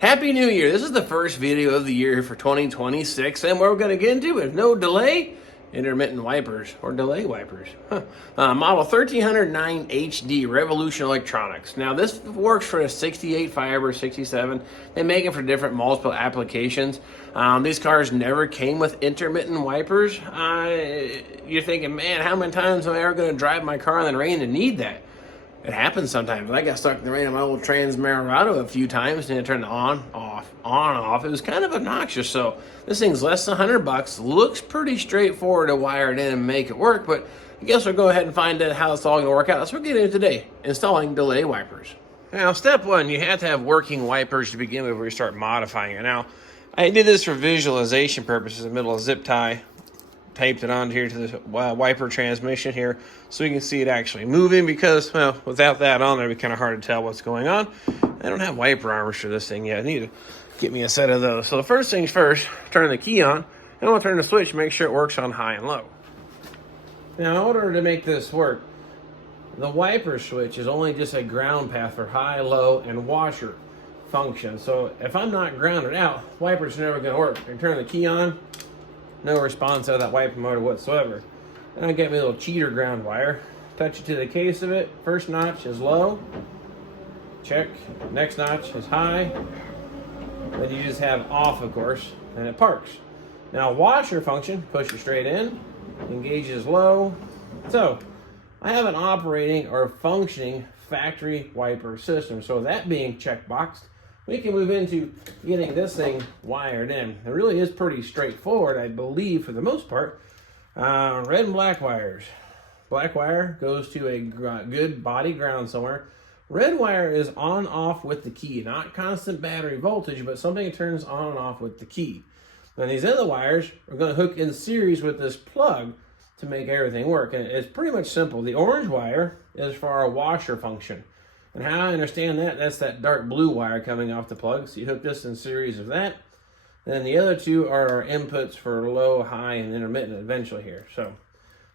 Happy New Year. This is the first video of the year for 2026, and we're going to get into it with no delay, intermittent wipers, or delay wipers. Model 1309 HD Revolution Electronics. Now, this works for a 68 Firebird, 67. They make it for different multiple applications. These cars never came with intermittent wipers. You're thinking, man, how many times am I ever going to drive my car in the rain and need that? It happens sometimes. I got stuck in the rain on my old Camaro a few times, and it turned on, off. It was kind of obnoxious. So this thing's less than $100. Looks pretty straightforward to wire it in and make it work. But I guess we'll go ahead and find out how it's all going to work out. That's what we're getting into today: installing delay wipers. Now, step one, you have to have working wipers to begin with before you start modifying it. Now, I did this for visualization purposes in the middle of zip tie. Taped it onto here to the wiper transmission here so you can see it actually moving, because, well, without that on there, it'd be kind of hard to tell what's going on. I don't have wiper armors for this thing yet. I need to get me a set of those. So the first things first, turn the key on, and we'll turn the switch to make sure it works on high and low. Now, in order to make this work, the wiper switch is only just a ground path for high, low, and washer function. So if I'm not grounded out, wiper's never going to work. I turn the key on, no response out of that wiper motor whatsoever. And I get me a little cheater ground wire, touch it to the case of it. First notch is low, check. Next notch is high. Then you just have off, of course, and it parks. Now, washer function, push it straight in, engages low. So I have an operating or functioning factory wiper system. So that being checkboxed, we can move into getting this thing wired in. It really is pretty straightforward, I believe, for the most part. Red and black wires. Black wire goes to a good body ground somewhere. Red wire is on off with the key, not constant battery voltage, but something that turns on and off with the key. Now, these other wires are going to hook in series with this plug to make everything work. And it's pretty much simple. The orange wire is for our washer function. And how I understand that, that's that dark blue wire coming off the plug. So you hook this in series of that. Then the other two are our inputs for low, high, and intermittent eventually here. So I'm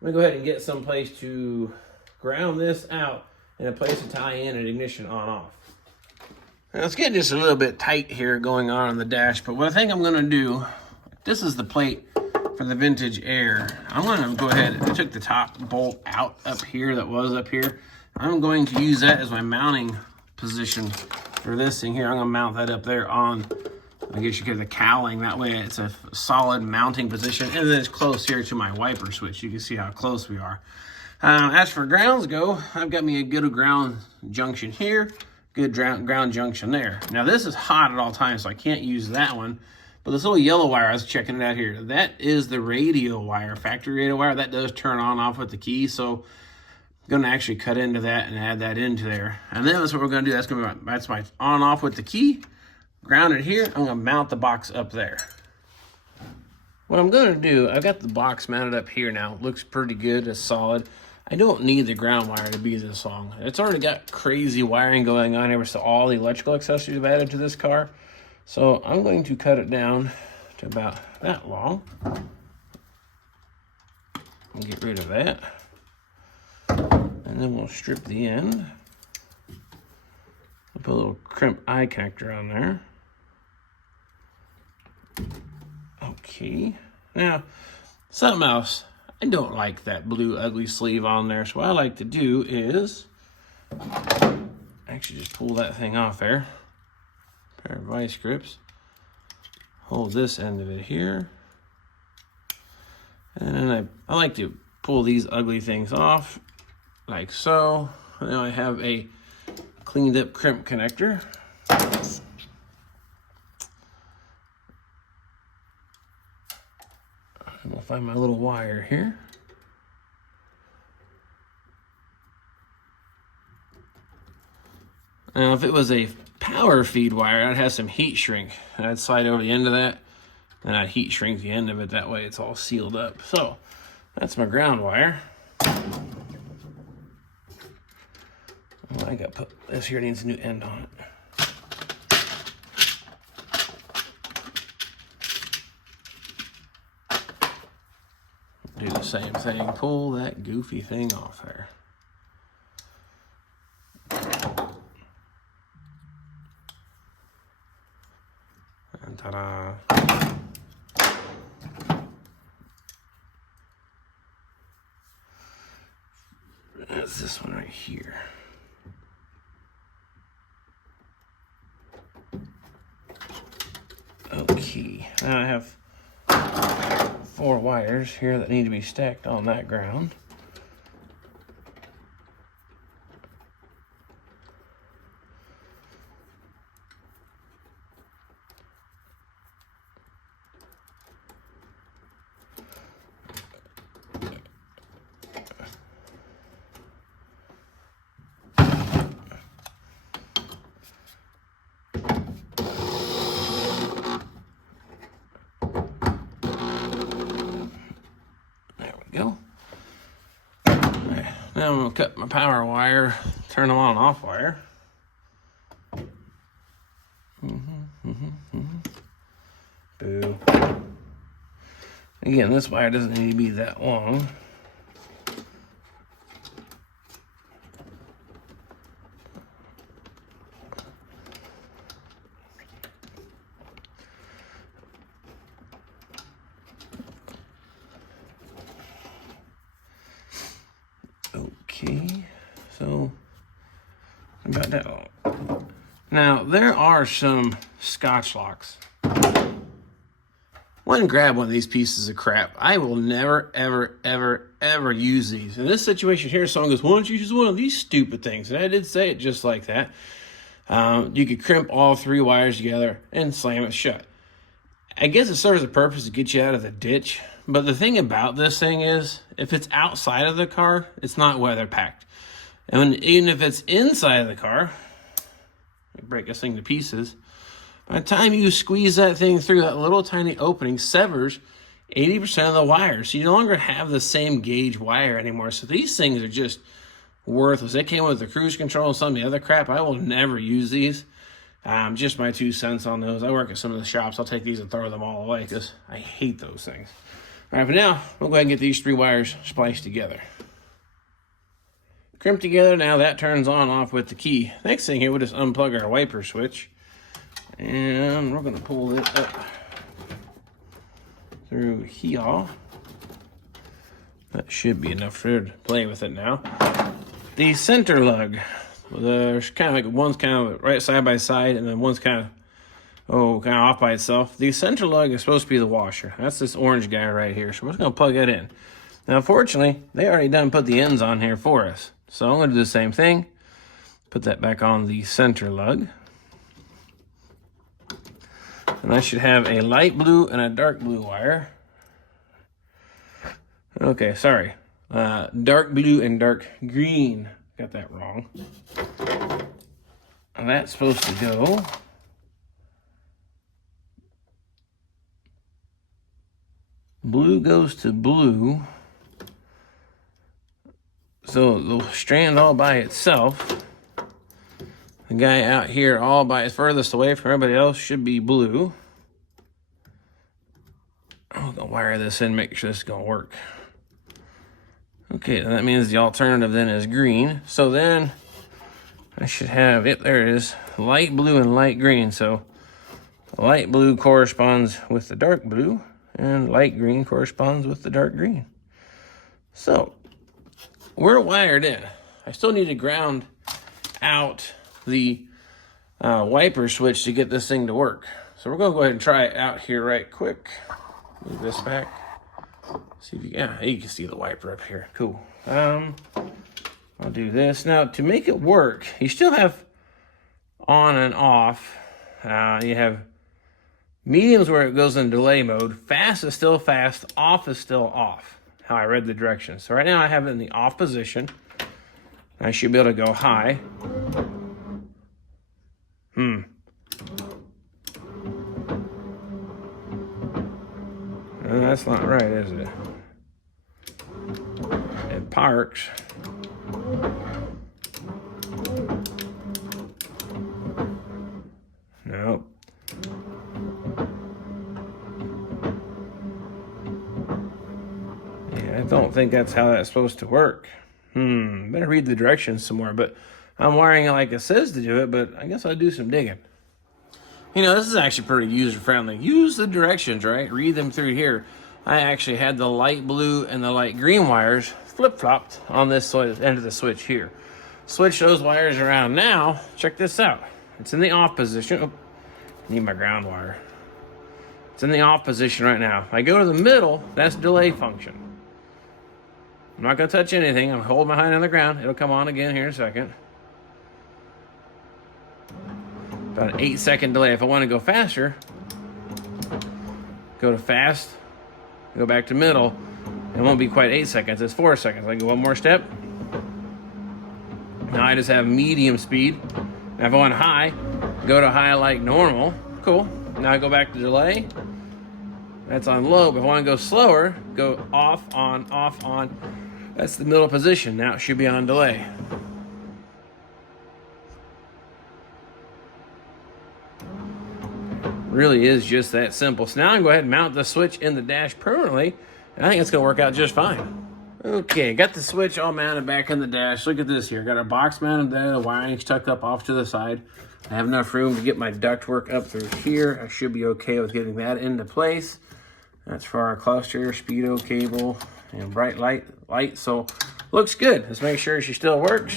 going to go ahead and get some place to ground this out and a place to tie in an ignition on-off. Now, it's getting just a little bit tight here going on the dash, but what I think I'm going to do, this is the plate for the vintage air. I'm going to go ahead, I took the top bolt out up here that was up here. I'm going to use that as my mounting position for this thing here. I'm going to mount that up there on, I guess you get the cowling. That way it's a solid mounting position. And then it's close here to my wiper switch. You can see how close we are. As for grounds go, I've got me a good ground junction here, good ground junction there. Now this is hot at all times, so I can't use that one. But this little yellow wire, I was checking it out here. That is the radio wire, factory radio wire. That does turn on off with the key. So going to actually cut into that and add that into there. And then that's what we're going to do. That's my on off with the key. Grounded here. I'm going to mount the box up there. What I'm going to do, I've got the box mounted up here now. It looks pretty good. It's solid. I don't need the ground wire to be this long. It's already got crazy wiring going on here with all the electrical accessories I've added to this car. So I'm going to cut it down to about that long. And get rid of that. And then we'll strip the end. We'll put a little crimp eye connector on there. Okay. Now, something else. I don't like that blue ugly sleeve on there. So what I like to do is actually just pull that thing off there. Pair of vice grips. Hold this end of it here. And then I like to pull these ugly things off. Like so. Now I have a cleaned up crimp connector. And we'll find my little wire here. Now if it was a power feed wire, I'd have some heat shrink. I'd slide over the end of that, and I'd heat shrink the end of it. That way it's all sealed up. So that's my ground wire. I got put this here needs a new end on it. Do the same thing, pull that goofy thing off there. Ta-da. That's this one right here. Okay, now I have 4 wires here that need to be stacked on that ground. Go. Right, now I'm going to cut my power wire, turn them on and off wire. Boo. Again, this wire doesn't need to be that long. Okay, so about that long. Now there are some Scotch locks. One, grab one of these pieces of crap. I will never, ever, ever, ever use these. In this situation here, someone goes, "Why don't you use one of these stupid things?" And I did say it just like that. You could crimp all 3 wires together and slam it shut. I guess it serves a purpose to get you out of the ditch. But the thing about this thing is, if it's outside of the car, it's not weather packed. And even if it's inside of the car, break this thing to pieces. By the time you squeeze that thing through, that little tiny opening severs 80% of the wires. So you no longer have the same gauge wire anymore. So these things are just worthless. They came with the cruise control and some of the other crap. I will never use these. Just my 2 cents on those. I work at some of the shops. I'll take these and throw them all away because I hate those things. All right, but now we'll go ahead and get these 3 wires spliced together. Crimp together. Now that turns on and off with the key. Next thing here, we'll just unplug our wiper switch. And we're going to pull it up through here. That should be enough for her to play with it now. The center lug. There's kind of like one's kind of right side by side, and then one's kind of off by itself. The center lug is supposed to be the washer. That's this orange guy right here. So we're just going to plug that in. Now, fortunately, they already done put the ends on here for us. So I'm going to do the same thing. Put that back on the center lug. And I should have a light blue and a dark blue wire. Okay, sorry. Dark blue and dark green. Got that wrong. And that's supposed to go blue goes to blue. So the strand all by itself. The guy out here all by furthest away from everybody else should be blue. I'm gonna wire this in, make sure this is gonna work. Okay, that means the alternative then is green. So then I should have it, there it is, light blue and light green. So light blue corresponds with the dark blue and light green corresponds with the dark green. So we're wired in. I still need to ground out the wiper switch to get this thing to work. So we're gonna go ahead and try it out here right quick. Move this back. See if you, yeah, you can see the wiper up here. Cool. I'll do this. Now, to make it work, you still have on and off. You have mediums where it goes in delay mode. Fast is still fast. Off is still off. How I read the directions. So right now I have it in the off position. I should be able to go high. That's not right, is it? It parks. Nope. Yeah, I don't think that's how that's supposed to work. Better read the directions some more, but I'm wiring it like it says to do it, but I guess I'll do some digging. You know, this is actually pretty user-friendly. Use the directions, right? Read them through here. I actually had the light blue and the light green wires flip-flopped on this end of the switch here. Switch those wires around now. Check this out. It's in the off position. Oh, need my ground wire. It's in the off position right now. If I go to the middle, that's delay function. I'm not going to touch anything. I'm holding my hand on the ground. It'll come on again here in a second. About an 8-second delay. If I want to go faster, go to fast, go back to middle. It won't be quite 8 seconds. It's 4 seconds. I go one more step. Now I just have medium speed. Now if I want high, go to high like normal. Cool. Now I go back to delay. That's on low. But if I want to go slower, go off, on, off, on. That's the middle position. Now it should be on delay. Really is just that simple. So now I'm going to go ahead and mount the switch in the dash permanently, and I think it's going to work out just fine. Okay, got the switch all mounted back in the dash. Look at this here. Got our box mounted there. The wiring's tucked up off to the side. I have enough room to get my ductwork up through here. I should be okay with getting that into place. That's for our cluster, speedo cable, and bright light. So looks good. Let's make sure she still works.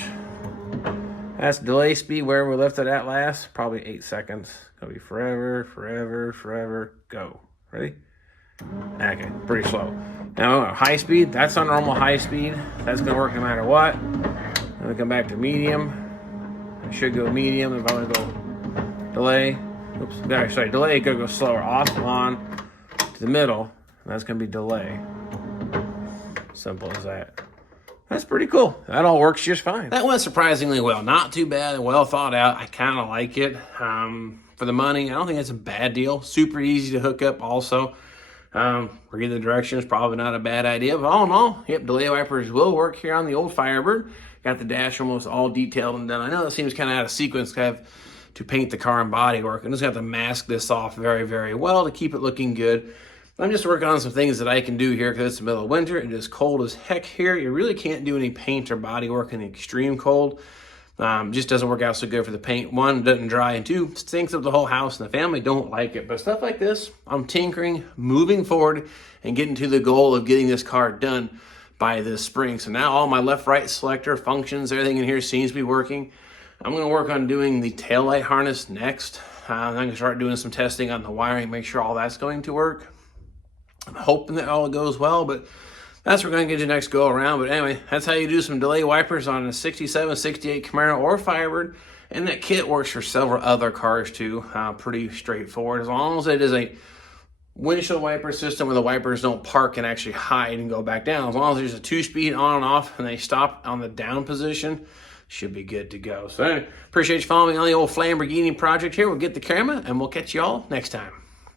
That's delay speed where we left it at last. Probably 8 seconds. Gonna be forever, forever, forever. Go. Ready? Okay, pretty slow. Now high speed, that's on normal high speed. That's gonna work no matter what. I'm gonna come back to medium. I should go medium if I wanna go delay. Oops, sorry, delay, gotta go slower. Off, on, to the middle. That's gonna be delay. Simple as that. That's pretty cool. That all works just fine. That went surprisingly well. Not too bad, well thought out. I kind of like it. For the money, I don't think it's a bad deal. Super easy to hook up also. Read the directions, probably not a bad idea. But all in all, yep, delay wipers will work here on the old Firebird. Got the dash almost all detailed and done. I know that seems kind of out of sequence to have to paint the car and body work. I'm just going to have to mask this off very, very well to keep it looking good. I'm just working on some things that I can do here because it's the middle of winter. It is cold as heck here. You really can't do any paint or body work in the extreme cold. Just doesn't work out so good for the paint. One, doesn't dry, and two, stinks up the whole house, and the family don't like it. But stuff like this, I'm tinkering, moving forward, and getting to the goal of getting this car done by this spring. So now all my left-right selector functions, everything in here seems to be working. I'm going to work on doing the taillight harness next. I'm going to start doing some testing on the wiring, make sure all that's going to work. I'm hoping that all goes well, but that's what we're going to get to next go around. But anyway, that's how you do some delay wipers on a 67, 68 Camaro or Firebird. And that kit works for several other cars too. Pretty straightforward. As long as it is a windshield wiper system where the wipers don't park and actually hide and go back down. As long as there's a 2-speed on and off and they stop on the down position, should be good to go. So anyway, appreciate you following me on the old Lamborghini project here. We'll get the camera and we'll catch you all next time.